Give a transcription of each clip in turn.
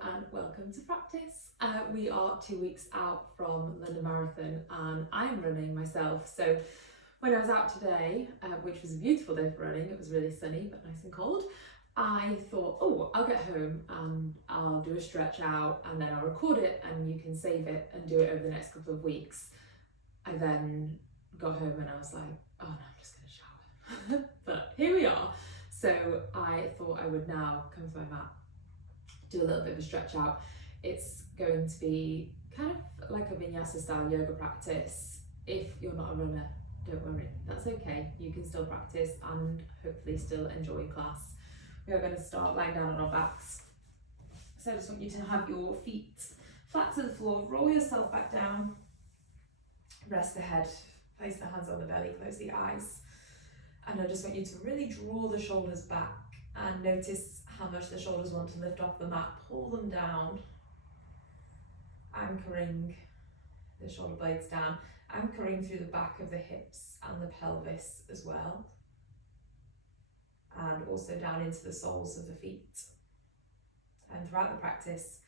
Hello and welcome to practice. We are 2 weeks out from London Marathon and I am running myself. So when I was out today, which was a beautiful day for running, it was really sunny but nice and cold, I thought, oh, I'll get home and I'll do a stretch out and then I'll record it and you can save it and do it over the next couple of weeks. I then got home and I was like, oh no, I'm just going to shower. But here we are. So I thought I would now come to my mat, do a little bit of a stretch out. It's going to be kind of like a vinyasa style yoga practice. If you're not a runner, don't worry, that's okay. You can still practice and hopefully still enjoy class. We are going to start lying down on our backs. So I just want you to have your feet flat to the floor, roll yourself back down, rest the head, place the hands on the belly, close the eyes. And I just want you to really draw the shoulders back and notice how much the shoulders want to lift off the mat. Pull them down, anchoring the shoulder blades down, anchoring through the back of the hips and the pelvis as well, and also down into the soles of the feet. And throughout the practice,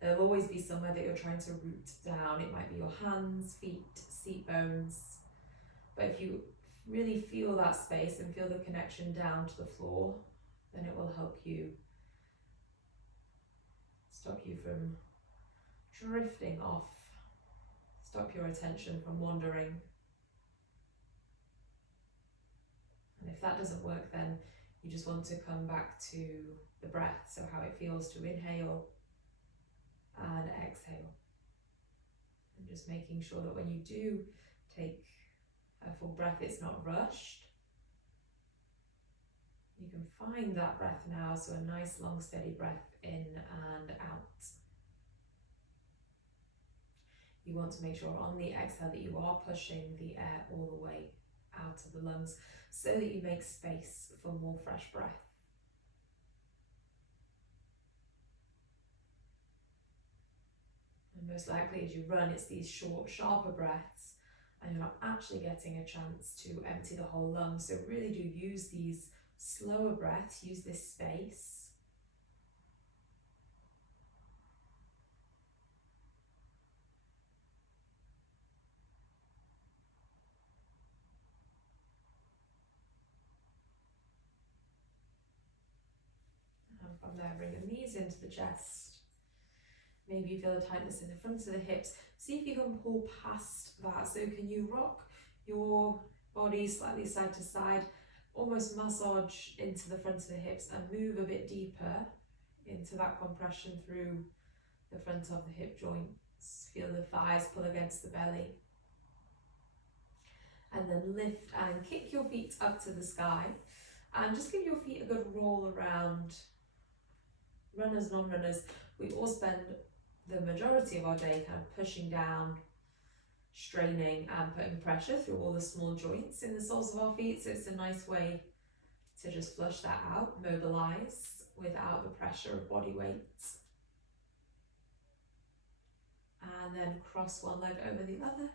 there'll always be somewhere that you're trying to root down. It might be your hands, feet, seat bones, but if you really feel that space and feel the connection down to the floor, then it will help you stop you from drifting off, stop your attention from wandering. And if that doesn't work, then you just want to come back to the breath, so how it feels to inhale and exhale. And just making sure that when you do take a full breath, it's not rushed. You can find that breath now, so a nice long steady breath in and out. You want to make sure on the exhale that you are pushing the air all the way out of the lungs so that you make space for more fresh breath. And most likely as you run, it's these short, sharper breaths and you're not actually getting a chance to empty the whole lung. So really do use these slower breaths, use this space. And from there, bring the knees into the chest. Maybe you feel a tightness in the front of the hips. See if you can pull past that. So can you rock your body slightly side to side, almost massage into the front of the hips and move a bit deeper into that compression through the front of the hip joints. Feel the thighs pull against the belly. And then lift and kick your feet up to the sky and just give your feet a good roll around. Runners, non-runners, we all spend the majority of our day kind of pushing down, straining and putting pressure through all the small joints in the soles of our feet. So it's a nice way to just flush that out, mobilize without the pressure of body weight. And then cross one leg over the other.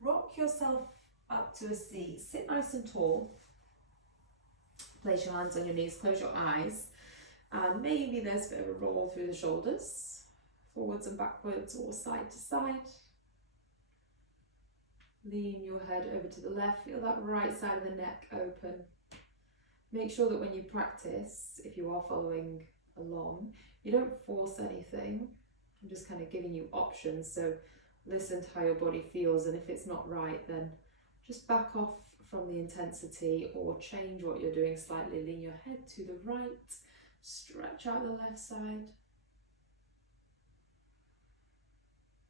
Rock yourself up to a seat. Sit nice and tall. Place your hands on your knees, close your eyes. And maybe there's a bit of a roll through the shoulders, forwards and backwards or side to side. Lean your head over to the left, feel that right side of the neck open. Make sure that when you practice, if you are following along, you don't force anything. I'm just kind of giving you options, so listen to how your body feels, and if it's not right, then just back off from the intensity or change what you're doing slightly. Lean your head to the right, stretch out the left side.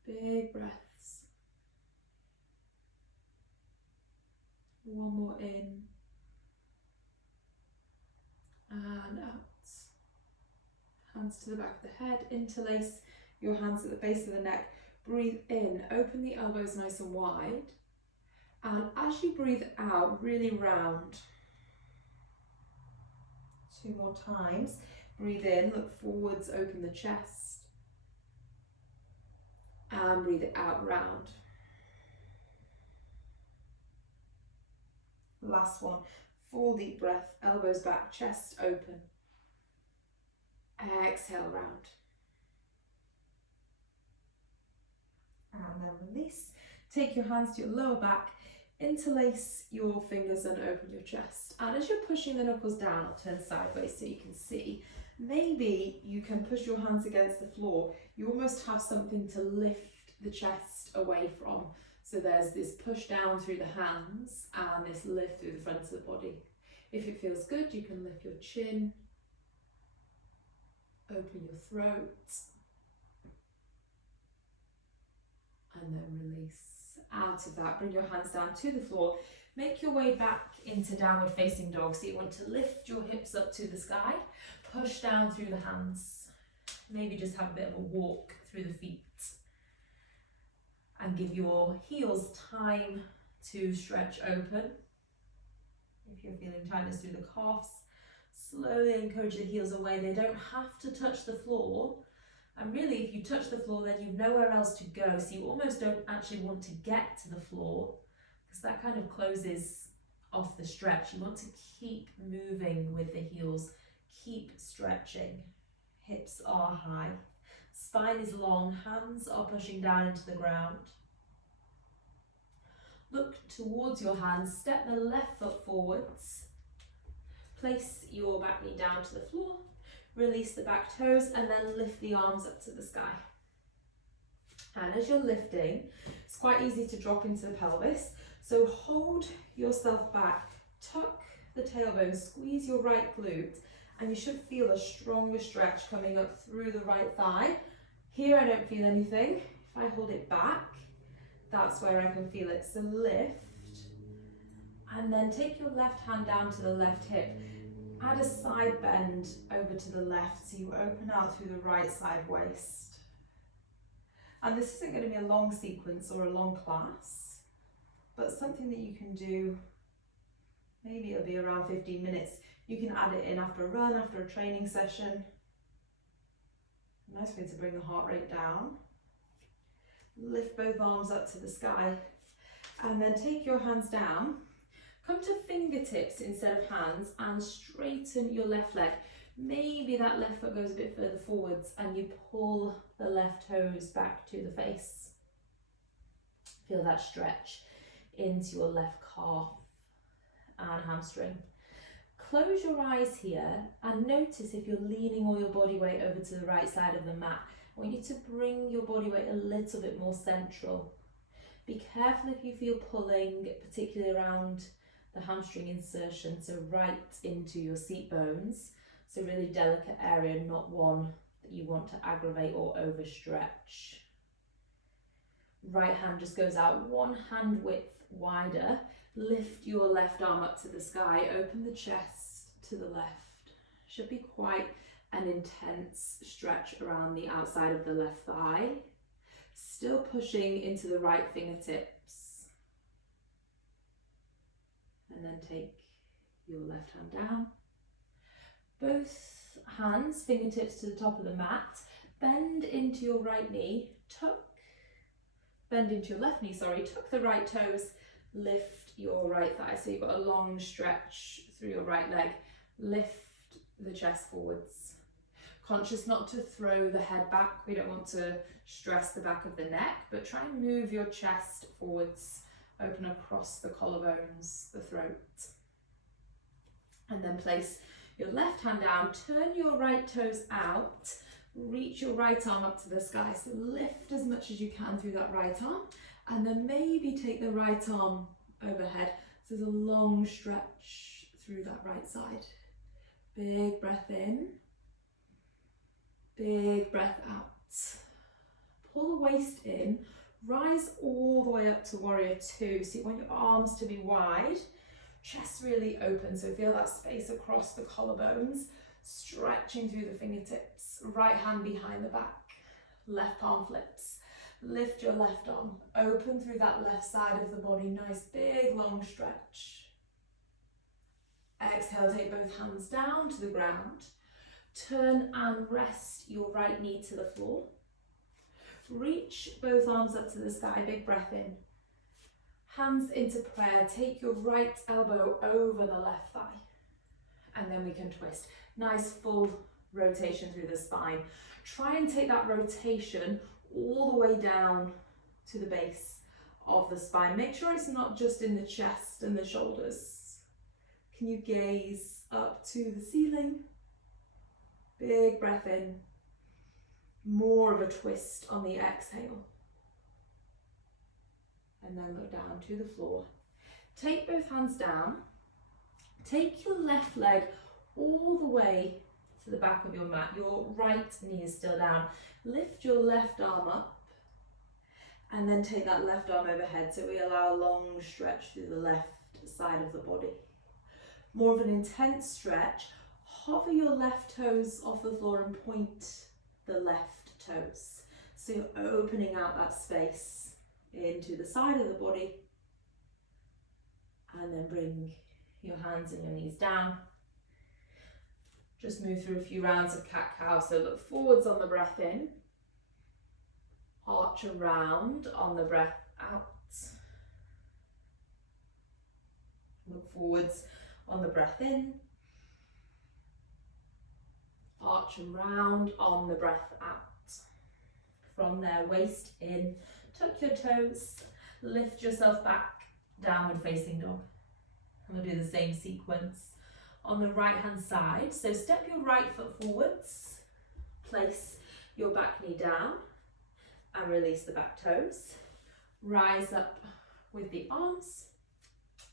Big breaths. One more in and out. Hands to the back of the head, interlace your hands at the base of the neck. Breathe in, open the elbows nice and wide. And as you breathe out, really round. 2 more times. Breathe in, look forwards, open the chest. And breathe it out, round. Last one. Full deep breath, elbows back, chest open. Exhale, round. and then release. Take your hands to your lower back, interlace your fingers and open your chest. And as you're pushing the knuckles down, I'll turn sideways so you can see. Maybe you can push your hands against the floor. You almost have something to lift the chest away from. So there's this push down through the hands and this lift through the front of the body. If it feels good, you can lift your chin, open your throat, and then release. Out of that, bring your hands down to the floor. Make your way back into downward facing dog. So you want to lift your hips up to the sky, push down through the hands. Maybe just have a bit of a walk through the feet. And give your heels time to stretch open. If you're feeling tightness through the calves, slowly encourage the heels away. They don't have to touch the floor. And really, if you touch the floor, then you've nowhere else to go. So you almost don't actually want to get to the floor because that kind of closes off the stretch. You want to keep moving with the heels, keep stretching. Hips are high, spine is long, hands are pushing down into the ground. Look towards your hands, step the left foot forwards. Place your back knee down to the floor. Release the back toes and then lift the arms up to the sky. And as you're lifting, it's quite easy to drop into the pelvis. So hold yourself back, tuck the tailbone, squeeze your right glute, and you should feel a stronger stretch coming up through the right thigh. Here I don't feel anything. If I hold it back, that's where I can feel it. So lift, and then take your left hand down to the left hip. Add a side bend over to the left so you open out through the right side waist. And this isn't going to be a long sequence or a long class, but something that you can do, maybe it'll be around 15 minutes. You can add it in after a run, after a training session. Nice way to bring the heart rate down. Lift both arms up to the sky and then take your hands down. Come to fingertips instead of hands and straighten your left leg. Maybe that left foot goes a bit further forwards and you pull the left toes back to the face. Feel that stretch into your left calf and hamstring. Close your eyes here and notice if you're leaning all your body weight over to the right side of the mat. I want you to bring your body weight a little bit more central. Be careful if you feel pulling, particularly around the hamstring insertion, so right into your seat bones. It's a really delicate area, not one that you want to aggravate or overstretch. Right hand just goes out one hand width wider. Lift your left arm up to the sky, open the chest to the left. Should be quite an intense stretch around the outside of the left thigh. Still pushing into the right fingertips. And then take your left hand down. Both hands, fingertips to the top of the mat. Bend into your right knee, bend into your left knee, tuck the right toes, lift your right thigh. So you've got a long stretch through your right leg. Lift the chest forwards. Conscious not to throw the head back. We don't want to stress the back of the neck, but try and move your chest forwards, open across the collarbones, the throat. And then place your left hand down, turn your right toes out, reach your right arm up to the sky. So lift as much as you can through that right arm, and then maybe take the right arm overhead. So there's a long stretch through that right side. Big breath in, big breath out. Pull the waist in, rise all the way up to warrior two. So you want your arms to be wide, chest really open. So feel that space across the collarbones, stretching through the fingertips. Right hand behind the back, left palm flips. Lift your left arm, open through that left side of the body. Nice big long stretch. Exhale, take both hands down to the ground. Turn and rest your right knee to the floor. Reach both arms up to the sky, big breath in. Hands into prayer, take your right elbow over the left thigh. And then we can twist. Nice full rotation through the spine. Try and take that rotation all the way down to the base of the spine. Make sure it's not just in the chest and the shoulders. Can you gaze up to the ceiling? Big breath in. More of a twist on the exhale. And then look down to the floor. Take both hands down. Take your left leg all the way to the back of your mat. Your right knee is still down. Lift your left arm up and then take that left arm overhead. So we allow a long stretch through the left side of the body. More of an intense stretch. Hover your left toes off the floor and point the left toes. So you're opening out that space into the side of the body. And then bring your hands and your knees down. Just move through a few rounds of cat-cow. So look forwards on the breath in. Arch around on the breath out. Look forwards on the breath in. Arch around on the breath out. From there, waist in, tuck your toes, lift yourself back, downward facing dog. And we'll do the same sequence on the right hand side. So step your right foot forwards, place your back knee down and release the back toes. Rise up with the arms.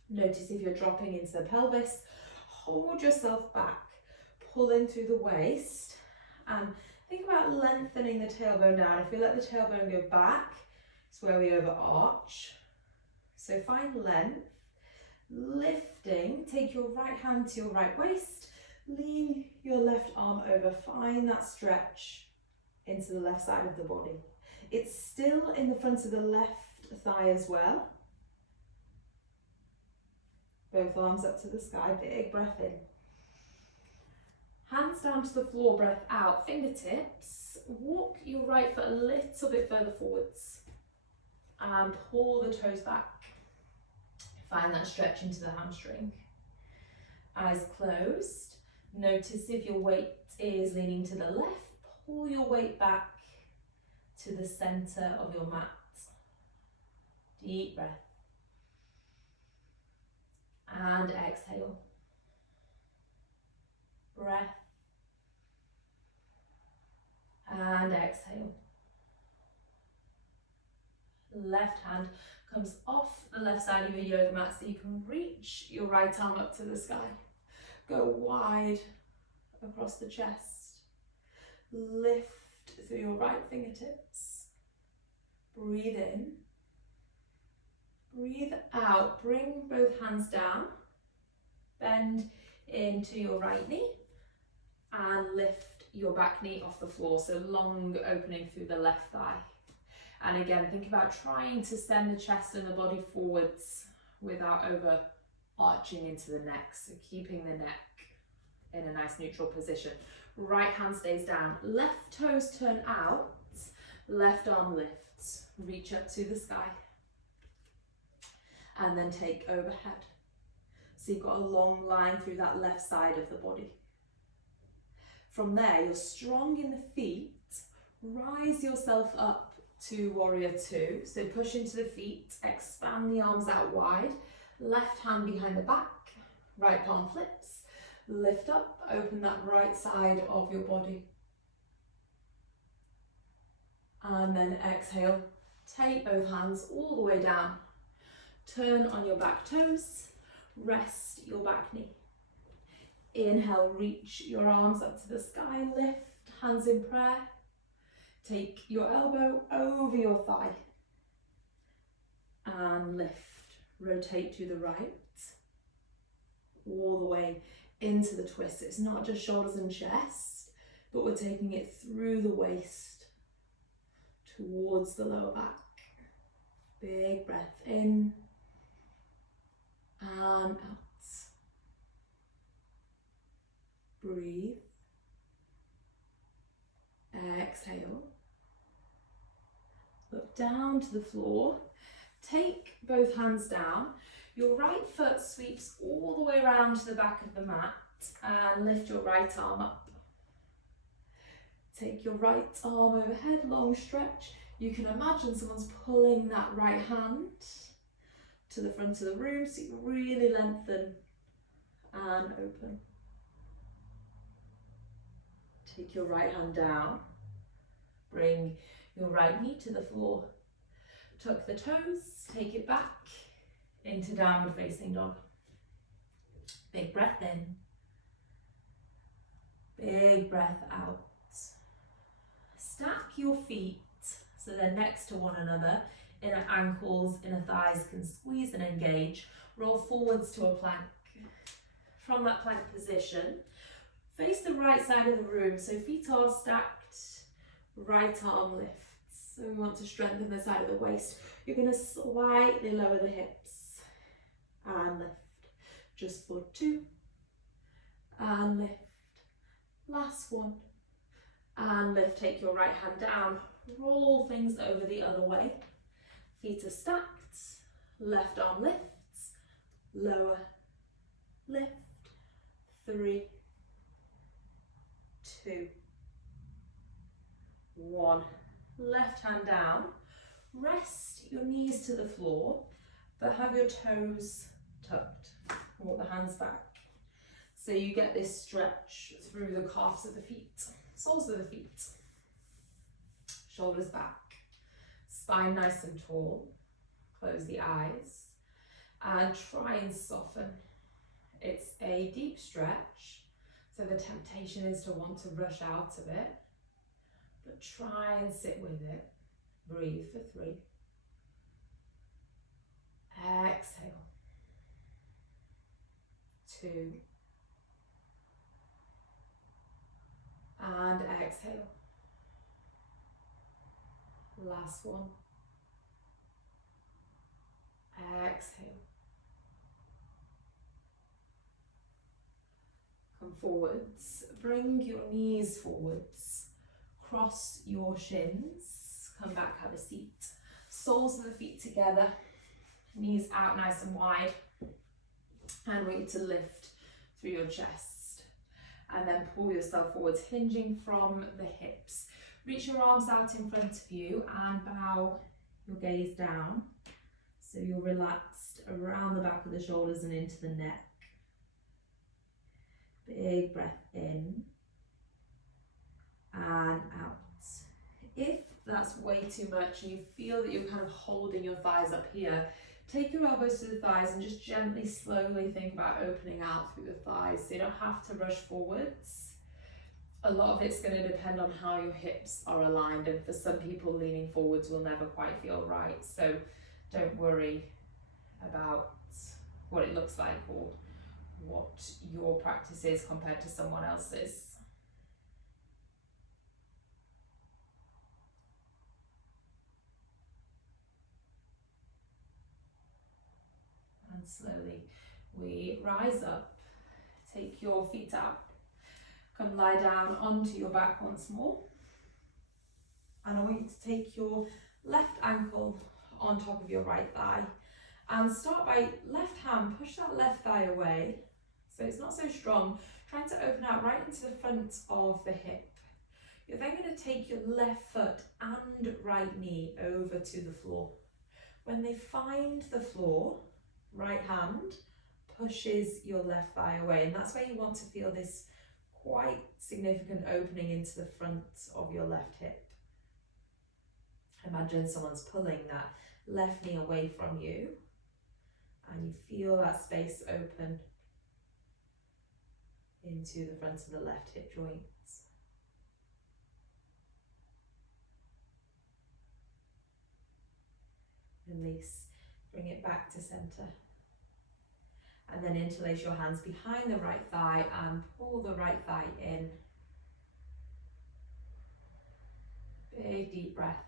Notice if you're dropping into the pelvis, hold yourself back, pull in through the waist and think about lengthening the tailbone down. If you let the tailbone go back, it's where we overarch. So find length, lifting, take your right hand to your right waist, lean your left arm over, find that stretch into the left side of the body. It's still in the front of the left thigh as well. Both arms up to the sky, big breath in. Hands down to the floor, breath out, fingertips. Walk your right foot a little bit further forwards and pull the toes back. Find that stretch into the hamstring. Eyes closed. Notice if your weight is leaning to the left, pull your weight back to the center of your mat. Deep breath. And exhale. Breath. And exhale. Left hand comes off the left side of your yoga mat so you can reach your right arm up to the sky. Go wide across the chest. Lift through your right fingertips. Breathe in. Breathe out. Bring both hands down. Bend into your right knee and lift your back knee off the floor. So long opening through the left thigh. And again, think about trying to send the chest and the body forwards without overarching into the neck. So keeping the neck in a nice neutral position. Right hand stays down. Left toes turn out. Left arm lifts. Reach up to the sky. And then take overhead. So you've got a long line through that left side of the body. From there, you're strong in the feet. Rise yourself up to warrior two. So push into the feet, expand the arms out wide. Left hand behind the back, right palm flips. Lift up, open that right side of your body. And then exhale, take both hands all the way down. Turn on your back toes, rest your back knee. Inhale, reach your arms up to the sky, lift, hands in prayer. Take your elbow over your thigh and lift. Rotate to the right, all the way into the twist. It's not just shoulders and chest, but we're taking it through the waist towards the lower back. Big breath in and out. Breathe. Exhale. Look down to the floor. Take both hands down. Your right foot sweeps all the way around to the back of the mat and lift your right arm up. Take your right arm overhead, long stretch. You can imagine someone's pulling that right hand to the front of the room, so you really lengthen and open. Take your right hand down, bring your right knee to the floor, tuck the toes, take it back into downward facing dog. Big breath in, big breath out. Stack your feet so they're next to one another. Inner ankles, inner thighs can squeeze and engage. Roll forwards to a plank. From that plank position, face the right side of the room, so feet are stacked, right arm lifts. So we want to strengthen the side of the waist. You're going to slightly lower the hips and lift. Just for 2 and lift. Last one and lift. Take your right hand down, roll things over the other way. Feet are stacked, left arm lifts, lower, lift. 3, 2, 1. Left hand down. Rest your knees to the floor, but have your toes tucked. Walk the hands back. So you get this stretch through the calves of the feet, soles of the feet. Shoulders back. Spine nice and tall. Close the eyes and try and soften. It's a deep stretch, so the temptation is to want to rush out of it, but try and sit with it. Breathe for 3. Exhale. 2. And exhale. Last one. Exhale. Come forwards. Bring your knees forwards. Cross your shins. Come back, have a seat. Soles of the feet together. Knees out nice and wide. And I want you to lift through your chest. And then pull yourself forwards, hinging from the hips. Reach your arms out in front of you and bow your gaze down. So you're relaxed around the back of the shoulders and into the neck. Big breath in and out. If that's way too much and you feel that you're kind of holding your thighs up here, take your elbows to the thighs and just gently, slowly think about opening out through the thighs. So you don't have to rush forwards. A lot of it's going to depend on how your hips are aligned, and for some people leaning forwards will never quite feel right. So don't worry about what it looks like or what your practice is compared to someone else's. And slowly we rise up, take your feet out, come lie down onto your back once more. And I want you to take your left ankle on top of your right thigh and start by left hand, push that left thigh away so it's not so strong, trying to open out right into the front of the hip. You're then going to take your left foot and right knee over to the floor. When they find the floor, right hand pushes your left thigh away, and that's where you want to feel this quite significant opening into the front of your left hip. Imagine someone's pulling that left knee away from you and you feel that space open into the front of the left hip joints. Release, bring it back to center. And then interlace your hands behind the right thigh and pull the right thigh in. Big deep breath.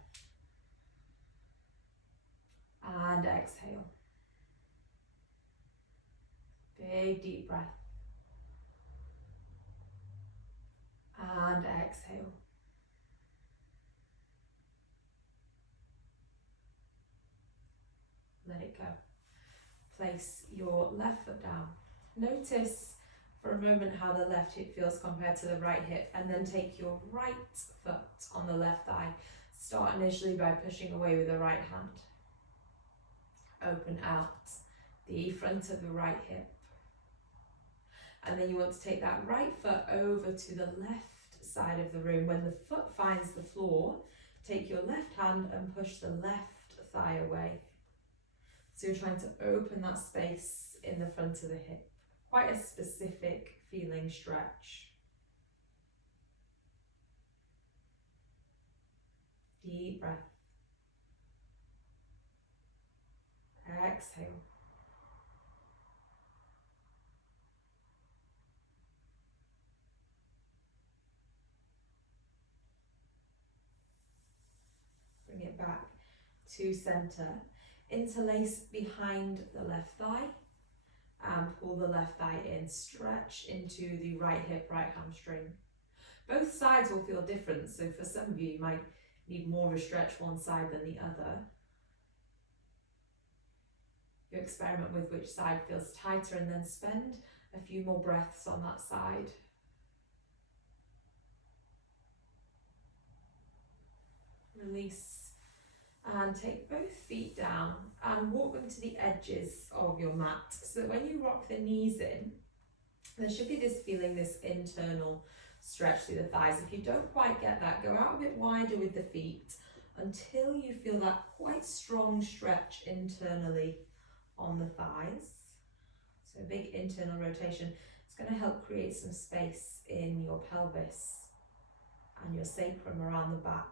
And exhale. Big deep breath. And exhale. Let it go. Place your left foot down. Notice for a moment how the left hip feels compared to the right hip, and then take your right foot on the left thigh. Start initially by pushing away with the right hand. Open out the front of the right hip. And then you want to take that right foot over to the left side of the room. When the foot finds the floor, take your left hand and push the left thigh away. So you're trying to open that space in the front of the hip. Quite a specific feeling stretch. Deep breath. Exhale. Bring it back to center. Interlace behind the left thigh and pull the left thigh in. Stretch into the right hip, right hamstring. Both sides will feel different, so for some of you, you might need more of a stretch one side than the other. You experiment with which side feels tighter and then spend a few more breaths on that side. Release and take both feet down and walk them to the edges of your mat, so that when you rock the knees in, there should be this feeling, this internal stretch through the thighs. If you don't quite get that, go out a bit wider with the feet until you feel that quite strong stretch internally on the thighs. So a big internal rotation. It's going to help create some space in your pelvis and your sacrum around the back.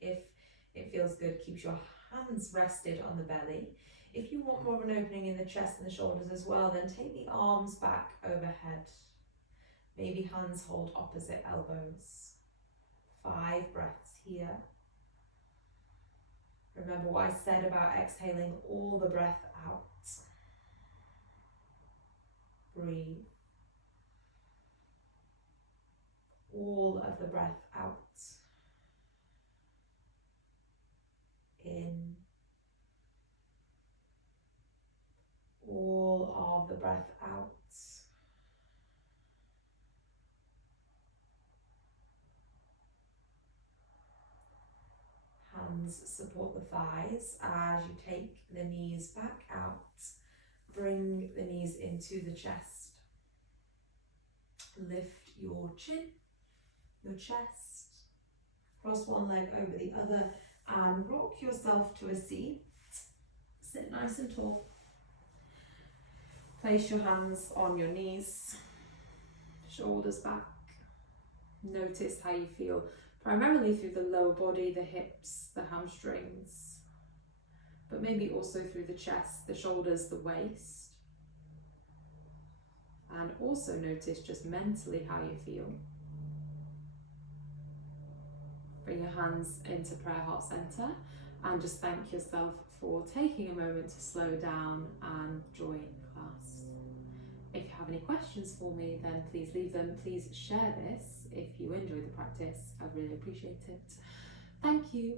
If it feels good, keep your hands rested on the belly. If you want more of an opening in the chest and the shoulders as well, then take the arms back overhead. Maybe hands hold opposite elbows. 5 breaths here. Remember what I said about exhaling all the breath out. Breathe. All of the breath out. In. All of the breath out. Hands support the thighs as you take the knees back out. Bring the knees into the chest. Lift your chin, your chest. Cross one leg over the other and rock yourself to a seat. Sit nice and tall. Place your hands on your knees, shoulders back. Notice how you feel, primarily through the lower body, the hips, the hamstrings, but maybe also through the chest, the shoulders, the waist. And also notice just mentally how you feel. Bring your hands into Prayer Heart Centre and just thank yourself for taking a moment to slow down and join class. If you have any questions for me, then please leave them. Please share this if you enjoy the practice. I'd really appreciate it. Thank you.